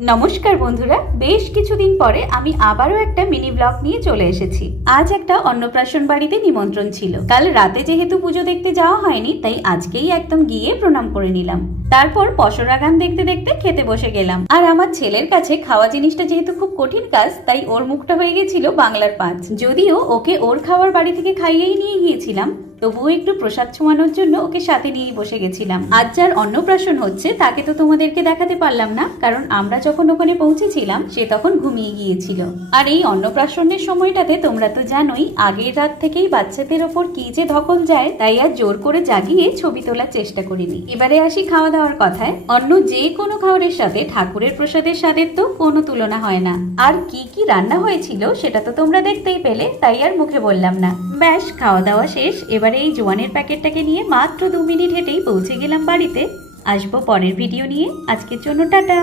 নমস্কার বন্ধুরা, বেশ কিছুদিন পরে আমি আবারও একটা মিনি ব্লগ নিয়ে চলে এসেছি। আজ একটা অন্নপ্রাশন বাড়িতে নিমন্ত্রণ ছিল। কাল রাতে যেহেতু পুজো দেখতে যাওয়া হয়নি, তাই আজকেই একদম গিয়ে প্রণাম করে নিলাম। তারপর পসরা গান দেখতে দেখতে খেতে বসে গেলাম। আর আমার ছেলের কাছে খাওয়া জিনিসটা যেহেতু খুব কঠিন কাজ, তাই ওর মুখটা হয়ে গেছিল বাংলার পাঁচ। যদিও ওকে ওর খাবার বাড়ি থেকে খাইয়েই নিয়ে গিয়েছিলাম, তবুও একটু প্রসাদ ছোঁয়ানোর জন্য ওকে সাথে নিয়ে বসে গেছিলাম। আজ যার অন্নপ্রাশন হচ্ছে তাকে তো তোমাদেরকে দেখাতে পারলাম না, কারণ আমরা যখন ওখানে পৌঁছেছিলাম সে তখন ঘুমিয়ে গিয়েছিল। আর এই অন্নপ্রাশনের সময়টাতে তোমরা তো জানোই, আগের রাত থেকেই বাচ্চাদের ওপর কি যে ধকল যায়, তাই আর জোর করে জাগিয়ে ছবি তোলার চেষ্টা করিনি। এবারে আসি খাওয়া দাওয়ার কথায়। অন্য যে কোনো খাবারের সাথে ঠাকুরের প্রসাদের স্বাদের তো কোনো তুলনা হয় না। আর কি কি রান্না হয়েছিল সেটা তো তোমরা দেখতেই পেলে, তাই আর মুখে বললাম না। ব্যাস, খাওয়া দাওয়া শেষ। এবারে এই জোয়ানের প্যাকেটটাকে নিয়ে মাত্র 2 মিনিট হেঁটেই পৌঁছে গেলাম বাড়িতে। আসবো পরের ভিডিও নিয়ে। আজকের জন্য টাটা।